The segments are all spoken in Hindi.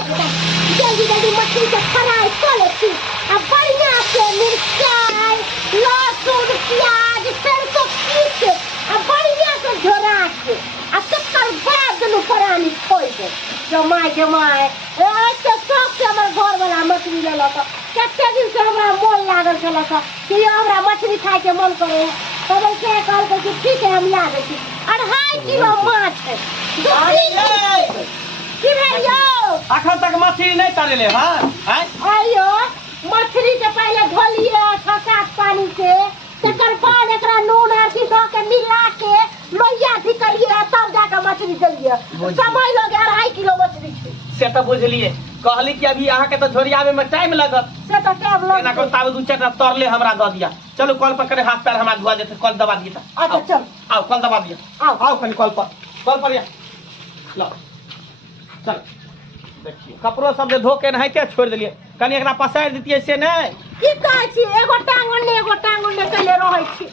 जल्दी जल्दी मछली के फ्राई कर लेती। अब बढ़िया से मिर्चाई, लहसुन, प्याज, सरसों पीस के अब बढ़िया से झोरा के अब तकर बाद दुनू प्राणी खोल दे। जमाए ऐसे शौक से हमारे घर वाला मछली ले लो। कते दिन से हमरा मन लागल छल कि हमरा मछली खाए के मन करे। तब से कहल कि ठीक है हम ला देती। 2.5 किलो माछ है। की भेलियो अखन तक मछली नहीं तरेले हां आइयो मछली के पहले धोलिए 6-7 पानी से तकर बाद एकरा नून हल्दी द के मिला के लोइया धिकलिए तब जाके मछली दलिए। समय लगे 2.5 किलो मछली छै से तो बुझलिए। कहली कि अभी अहाँ के तो झोरियावे में टाइम लगत से तो टाइम लग एना को ताव दू चार तरले हमरा द दिया। चलो कॉल पर करे हाथ पैर हमरा धुआ देते कॉल दबा दिए। अच्छा चल आओ कॉल दबा दिया। आओ कनी कॉल पर या लो चल देखिए कपड़ो सब धो के नहीं के छोड़ दिए कनी एकरा पसार दितिए से नहीं की कहै छी एगो टांग ओन्ने कइले रहै छी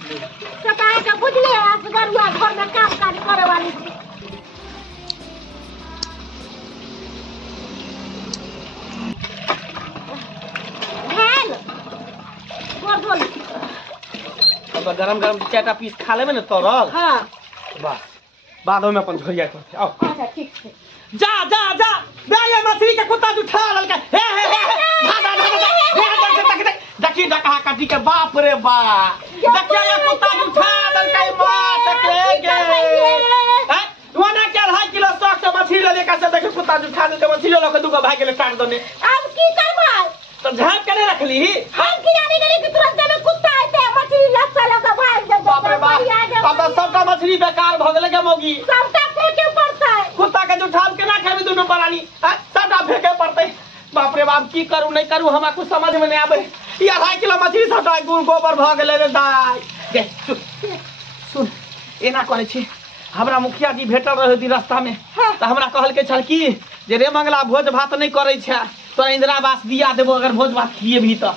से काहे के बुझले असगरुआ घर में काम काज करे वाली छी। हेल बोल अब गरम गरम 4टा पीस खा लेबे न तरल। हां बस बादो में अपन घरिया करते। आओ अच्छा ठीक है जा जा जा ये मछली के कुत्ता उठा ललका हे देखी डकहा काटी के बाप रे बा देखिए ये कुत्ता उठा ललका मार के गे हैं वना के 2.5 किलो शौक से मछली ले लेकर से देखी कुत्ता उठा दे मछली लोग दुगो भाई के काट दोने। अब की करबा तो झाप करे रखली हम की जाने गली कि तुरंत में कुत्ता आते मछली लग के भाग दे। बाप रे बाप अब सबका मछली बेकार भ गेले के मोगी सबटा फेंके पड़ता है। कुत्ता के जुठाल केना खेबे दोनों प्राणी सबटा फेंके पड़ते। बाप रे बाप की करू नहीं करू हमरा कुछ समझ में नहीं आबे। ये 2.5 किलो मछली सबटा गोबर भ गेले रे दाई दे सुन एना करे छी हमरा मुखिया जी भेटल रहे दी रास्ता में त हमरा कहल के छल की जे रे मंगला भोज भात नहीं करे छै तोरा इंदिरा आवास दिया देबो अगर भोज भात खिए भी त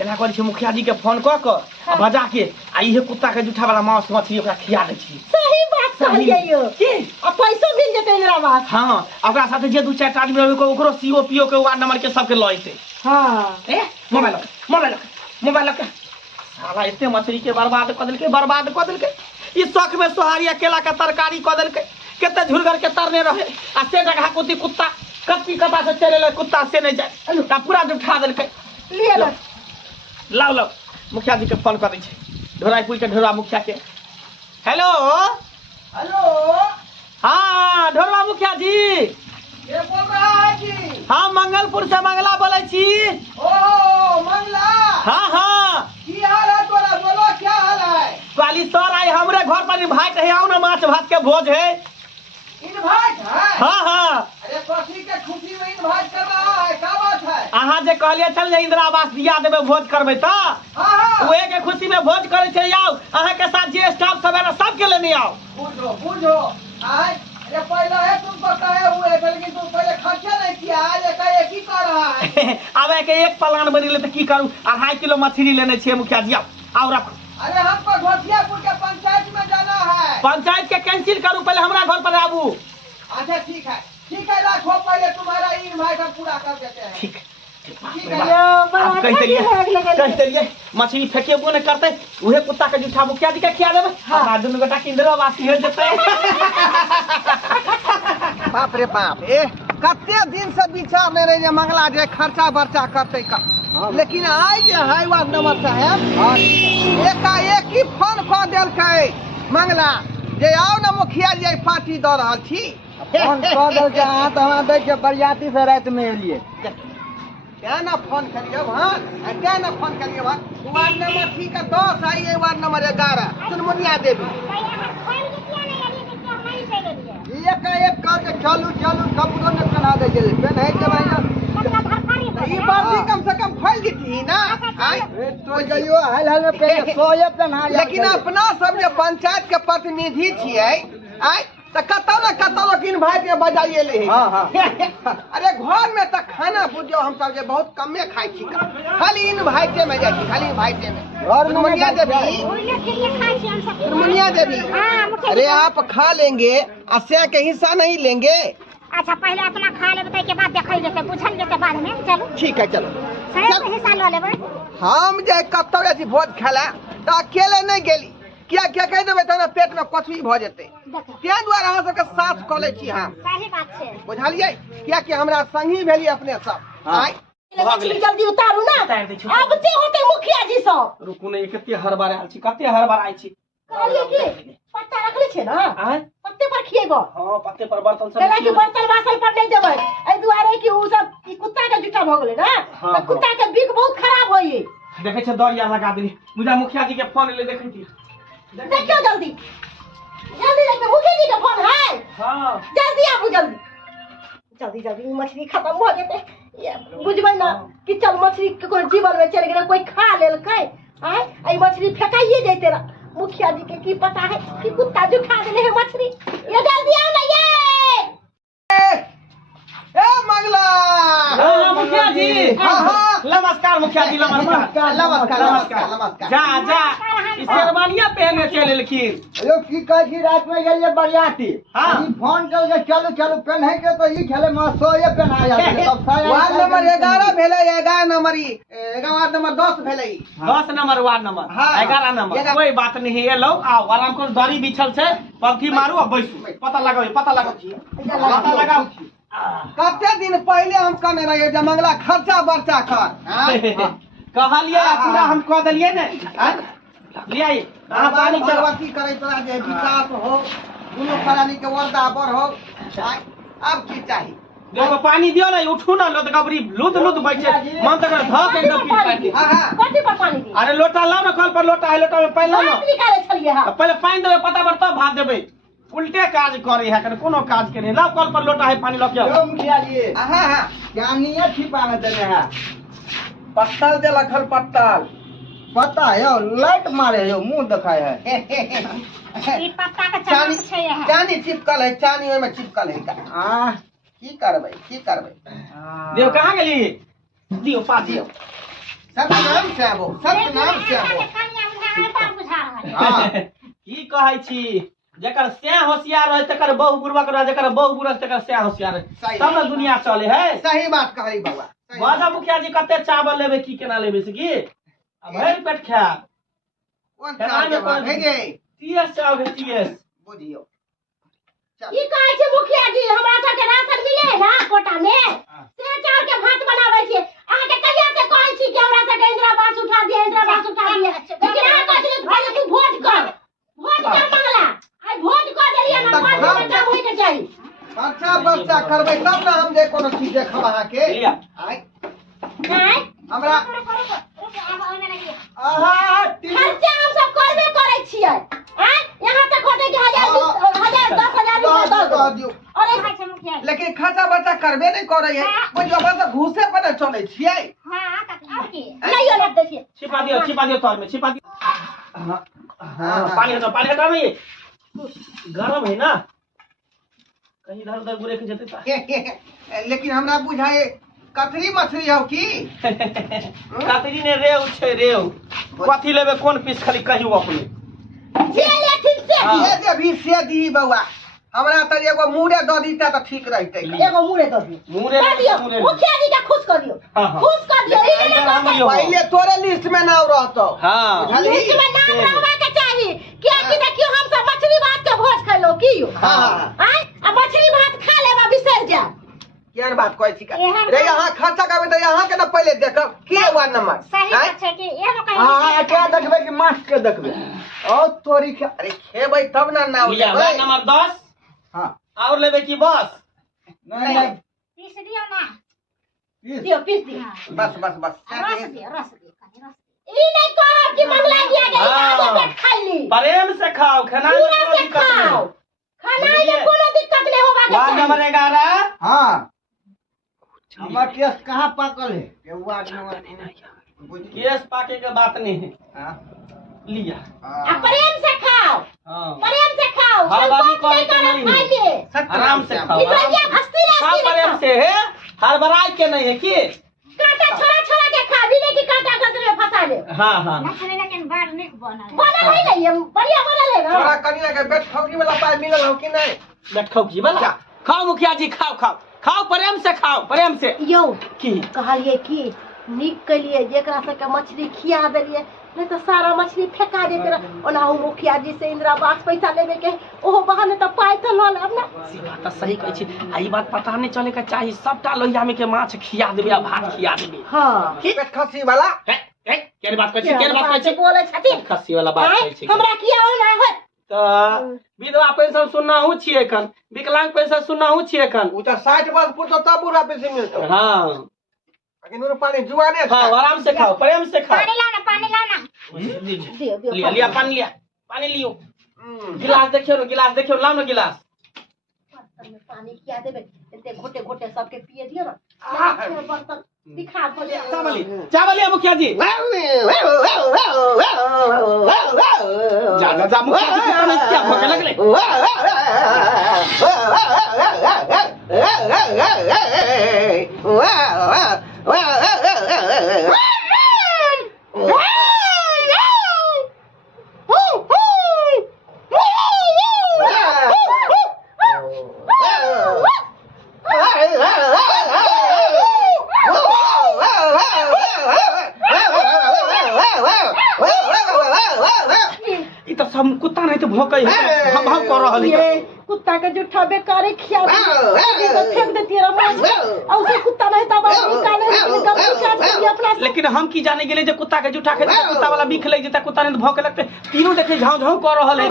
एना करे छी मुखिया जी के फोन क के बजा के आ इहे कुत्ता के जुठा वाला मांस मछली ओकरा खिया दे छी। सही बात कहलिए यो की अब पैसा मिल जेते इंदिरा आवास। हां ओकरा साथे जे 2-4 आदमी रहे को ओकरो सीओ पीओ के वार्ड नंबर के सबके लइते। हां ए मोबाइल के साला इतने मछली के बर्बाद क देल के ई शौक में सोहारी अकेला के तरकारी क देल के केते झुरगर के तरने रहे आ से जगह कुत्ती कुत्ता कत्ती कता से चले कुत्ता से नहीं जाए का पूरा उठा देल के ले लो लाओ मुखिया जी के फोन कर दै छै ढोराईपुर के ढोरा मुखिया के। हेलो हाँ ढोरा मुखिया जी ये बोल रहा है जी। हाँ मंगलपुर से मंगला बोले छी। ओ मंगला हाँ की हाल है तोरा बोलो क्या हाल है। काली सर आई हमरे घर पर इनवाइट है आओ ना माछ भात के भोज है। इनवाइट है हाँ अरे कथी के खुशी में इनवाइट कर रहा है क्या बात है। अहाँ जे कहलिए छल जे इंदिरा आवास दिया देबे भोज करबे त हाँ ओए के खुशी में भोज करे छै आओ अहाँ के साथ जे स्टाफ सब है सब के लेने आओ। बुझो आए अरे पहले है तुमको कहे हुए लेकिन तुम पहले खर्चा नहीं किया आज एक ही कर रहा है। अब के एक प्लान बनिले त की करू 2.5 किलो मछली लेने छिए मुखिया जी आओ रखो। अरे हमको घोटियापुर के पंचायत में जाना है। पंचायत के कैंसिल करू पहले हमरा घर पर आबू। अच्छा ठीक है रखो पहले तुम्हारा इनवाइट हम पूरा कर देते हैं। ठीक ठीक है आप कह देलिए मछली फेंके वो नहीं करते उहे कुत्ता के जुठा मुखिया जी के खिया देबे। हां दुनु गोटा के इंदिरा आवास हो जते। बाप रे बाप कते दिन से विचार नहीं रहे मंगला जे खर्चा बर्चा करते का लेकिन आज है वार्ड नंबर साहब एकाएक ही फोन कर देलकै मंगला जे आओ ना मुखिया जी पार्टी दे रहा छी। फोन कर देलकै अहाँ त हमरा देख के बरियाती से रात में एलिए क्या ना फोन करिए क्या ना फोन करिए वार्ड नंबर ठीक है 10 आई वार्ड नंबर 11 चुनमुनिया देवी एकाएक कह के चलू कपड़ों में पहना दे गेल पेन है के भाई ई बाल्टी कम से कम फैल जेती ना तो जइयो हाल में पहले सोए पहना लेकिन अपना सब जे पंचायत के प्रतिनिधि छियै आय त कतौ न इनवाइट के बजाइए ले। अरे घर में त खाना बुझो हम सब जे बहुत कमे खाई छी खाली इनवाइटे में जाई छी खाली इनवाइटे में। चुनमुनिया देवी अरे आप खा लेंगे असे के हिस्सा नहीं लेंगे अच्छा पहले अपना खा लेबै तै के बाद देखल जेतै बुझल जेतै बाद में चलो ठीक है चलो सही से हिस्सा ल लेबै हम जे कतौ छी भोज खेला त अकेले नहीं गेली क्या क्या कह देबै त पेट में कचरी भ जेतै देखो ते दुआरे अहाँ सबके साथ क लै छी हम सही बात छै बुझलियै क्या कि हमरा संगी भेली अपने सब आइ मछली जल्दी उतारू ना उतार दै छी। अब ते होते मुखिया जी सब रुकू ने कते हरबार आयल छी कते हरबार आइ छी कहलिए कि पत्ता रखले छै ना आय पत्ते पर खिएबो हां पत्ते पर बर्तन सब कहला कि बर्तन बासन पर नहीं देबै ए दुआरे कि उ सब ई कुत्ता के जुटा भ गेलै ना हाँ, त कुत्ता के बिक बहुत खराब होई देखे छ दरिया लगा देली बुझा मुखिया जी के फोन ले देखै छी देखियो जल्दी जल्दी देखियो मुखिया जी के फोन है हां जल्दी आबू जल्दी जल्दी जल्दी मछली खत्म हो जेते ये बुझबै ना कि चल मछली के कोई जीवन में चल गेलै कोई खा लेलकै आय आई मछली फेकाइए जैते रा मुखिया जी के की पता है कि कुत्ता जो खा देले है मछली ये जल्दी आओ ना ये ए मंगला हां मुखिया जी हां हां नमस्कार मुखिया जी नमस्कार नमस्कार जा जा ई शेरवानिया पहने चल लेकिन यो की कहै छी रात में गेलिए बरियाती हाँ। ई फोन कर के चलो चलो पेन है के तो ई खेले में सोए पेन आ जाते सब सारा वार्ड नंबर 11 भेलै 11 नंबर ई 11 वार्ड नंबर 10 भेलै 10 नंबर वार्ड नंबर हाँ। 11 नंबर कोई बात नहीं है लो आओ आराम करो दरी बिछल छै पंखी मारू आ बैसू पता लगाओ कते दिन पहले हम कहने रहिए जे मंगला खर्चा बर्चा कर कहलिए पूरा हम कह देलिए ने लिया हां पानी चलवा भगवती करे तोरा जे विकास हो दुनो प्राणी के वर्दाबर हो अब की चाहिए देखो पानी दियो ना उठू ना लोट गबरी लुद बैठे मन तक धक एकदम पी पानी हां हां कथि पर पानी दी अरे लोटा लाओ ना कल पर लोटा है लोटा में पानी लाओ ना बात निकाले छलिए हां पहले पानी देबे पता पर तब भात देबे उल्टे काज करे है कर कोनो काज के नहीं लाओ कल पर लोटा है पानी लके यो मुखिया जी हां हां जानिए छिपा में देने है पत्तल दे लखल पत्तल पता है यो लाइट मारे यो मुंह दिखाए है ई पत्ता के चानी चमक छै है चानी चिपकल है चानी ओय में चिपकल है का आ की करबै देव कहां गेली दियो पा दियो सब नाम से आबो कन्या मुझे बात बुझा रहल हां की कहै छी जेकर से होशियार रहे तकर बहु बुर्बक रहे जेकर बहु बुर्बक तकर से होशियार रहे सही तब ना दुनिया चले है सही बात कहै बाबा बाजा मुखिया जी कते चावल लेबे की केना लेबे से की अब भरि पेट खा कोन चावल के बात है गे टीएस चावल टीएस बुझियो ई कहै छै मुखिया जी हमरा सब के राशन मिले है ना कोटा में से चावल के भात बनाबै छै अहाँ के कहिया से कहै छी कि हमरा सब के इंदिरावास उठा दिए लेकिन अहाँ कहै छी पहले तू भोज कर मंगला आई भोज कर देलिए ना पांच बच्चा होय के चाहिए अच्छा बच्चा करबै तब ना हम जे कोनो चीज देखब अहाँ के लिया आइ हैं हमरा खर्चा हम सब करबे करै छियै हैं यहां तक होते कि 1000 10,000 रुपया दो दियो अरे भाई से मुखिया लेकिन खर्चा बर्चा करबे नहीं करे है बुझियो बस घूसे पर चले छियै हां और की लइयो लग देखिए छिपा दियो तौर में छिपा दियो पानी हटा में ये गरम है ना कहीं इधर उधर गुरे के जते लेकिन हमरा बुझाए कथरी मछली हो की कातरी ने रेव छै रेव कथी लेबे कोन पीस खाली कहियो अपने जे ले ठीक से हाँ। ये जे भी से दी बउआ हमरा त एगो मुड़े द दीता त ठीक रहते एगो मुरे दो दियो मुरे कर दियो मुखिया जी के खुश कर दियो हाँ, हाँ। खुश कर दियो ई नहीं कहते हाँ। पहले तोरे लिस्ट में नाम रहतो हां बुझली लिस्ट में नाम रहबा के चाहिए किया कि देखियो हम सब मछली भात के भोज खैलो की यो हाँ। हैं आ मछली भात खा लेबा बिसर जा केहन बात कहै छी एहन रे यहाँ खर्चा करबै त यहाँ के न पहले देखब की वार्ड नंबर सही हैं? बात छै कि एगो हां कहीं क्या देखबे कि माछ के देखबे और तोरी के अरे खेबै तब ना नाम लिया लेबै वार्ड नंबर 10 हां और लेबे की बस नहीं नहीं पीस दियो ना पीस दियो पीस दियो बस रस दियो कहीं रस ई नहीं कहब कि मंगला दिया गई हाँ। आगे पेट खाइली प्रेम से खाओ खाना में पूरा कोई से दिक्कत खाओ नहीं खाना में कोनो दिक्कत नहीं होगा के वार्ड नंबर 11 हां हमार केस कहां पाकल है ये वार्ड नंबर केस पाके के बात नहीं है हां लिया आ प्रेम से खाओ हां प्रेम से खाओ हाँ, बाकी संकोच नहीं कोई तो करना नहीं। खाइए आराम से खाओ इधरिया हस्ती खा रहती प्रेम से है हड़बड़ाई के नहीं है की कांटा छोड़ा के खा भी नहीं कि कांटा गंदरे में फंसा ले हां हां मछली लेकिन बार नहीं बनल नहीं बढ़िया बनल है ना तोरा कनिया के बेट ठौकी वाला पाई मिलल हो कि नहीं बैठ खाओ की वाला खाओ मुखिया जी, खाओ खाओ खाओ, प्रेम से खाओ, प्रेम से। यो की कहलिए कि नीक कलिए जेकरा सबके मछली खिया देलिए, नहीं तो सारा मछली फेंका देते रह। ओनाहु मुखिया जी से इंदिरावास पैसा लेवे के ओहो बहाने तो पाई तो ल लेब ना। सी बात तो सही कहै छी। आ ई बात पता नहीं चले के चाही, सबटा लोहिया में के माछ खिया देबे आ भात खिया देबे। हाँ पेट खस्सी वाला केर बात कहै छी, केर बात कहै छी, बोले छथिन खस्सी वाला बात कहै छी। हमरा किया होना है त विधवा पेंशन सुननाहु छियै एखन, विकलांग पेंशन सुननाहु छियै एखन। उ त 60 वर्ष पुरतो तब बुढ़ा पेंशन मिलतो। हां लेकिन उन पानी जुआने खाओ, आराम से खाओ, प्रेम से खाओ। पानी लाना लिया लिया पानी, लिया पानी लियो। गिलास देखियो ना, गिलास देखियो, लाओ ना गिलास। बर्तन में पानी किया देबे, एते घोटे घोटे सबके पिए दियो ना। बर्तन दिखा हो जाए। चावल लिया मुखिया जी। जा जा जा मुखिया जी, कितना क्या भूख लगले। तो सब कुत्ता नहीं तो भौंकै है, हम कर रहल ये कुत्ता के जूठा बेकारे खिया दे तो फेंक देती है माछ। और उसे कुत्ता नहीं तब निकाले गलती काट के अपना। लेकिन हम की जाने गेले जे कुत्ता के जूठा खेते, कुत्ता वाला बिख लग जेता, कुत्ता नहीं तो भौंके लगते। तीनों देखे झाऊ झाऊ कर रहल है।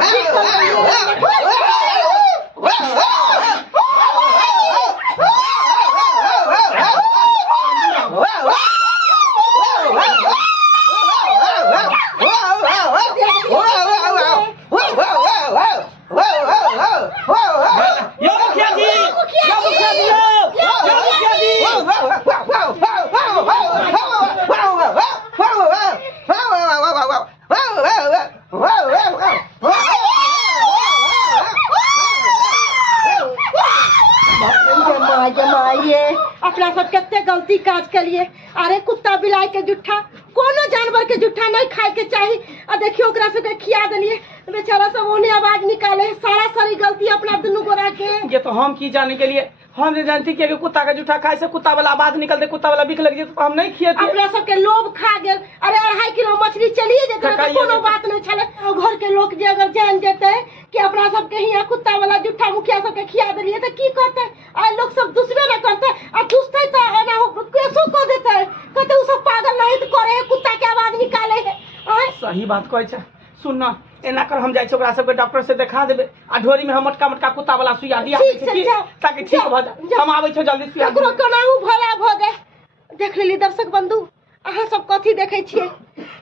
अपना सब कते गलती काज के लिए। अरे कुत्ता बिलाई के जूठा, कोनो जानवर के जूठा नहीं खाए के चाहिए। आ देखियो ओकरा सबके खिया देलिए, बेचारा सब ओने आवाज निकाले। सारा सारी गलती अपना दुनू गोरा के। ये तो हम की जाने के लिए, हम नहीं जानती कि कुत्ता का जूठा खाए से कुत्ता वाला आवाज निकलते, कुत्ता वाला बिख लग जाए तो हम नहीं खिए थे। अपना सबके लोभ खा गेल। अरे 2.5 किलो मछली चलिए जेते तो कोनो बात नहीं छले। घर के लोग जे अगर जान जेते कि अपना सबके हिया कुत्ता वाला जूठा मुखिया सबके खिया देलिए तो की करते? आ लोग सब दूसरे ना करते, आ दूसते तो एना केसो कर देते। कहते उ सब पागल नहीं तो करे, कुत्ता के आवाज निकाले है। सही बात कहै छै। सुन ना, एना कर हम जाय छै ओकरा सबके डॉक्टर से दिखा देबे, आ ढोरी में हम मोटका मोटका कुत्ता वाला सुइया दिया दै छै ताकि ठीक भ जाए। हम आबै छै जल्दी सुइया। ककरो कोनाहु भला भ गए। देख लेली दर्शक बंधु, अहाँ सब कथी देखे छियै?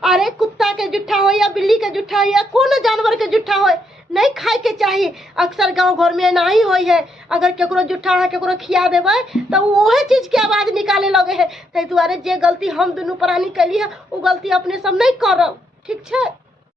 अरे कुत्ता के जूठा हो या बिल्ली के जूठा हो या कोनो जानवर के जूठा हो, नहीं खाए के चाहिए। अक्सर गांव घर में ना ही होय है। अगर केकरो जूठा अहाँ केकरो खिया देबै तो ओहे चीज के आवाज निकाले लगे है। ताहि दुआरे जे गलती हम दुनू प्राणी केली है, वो गलती अपने सब नहीं करब। ठीक छै।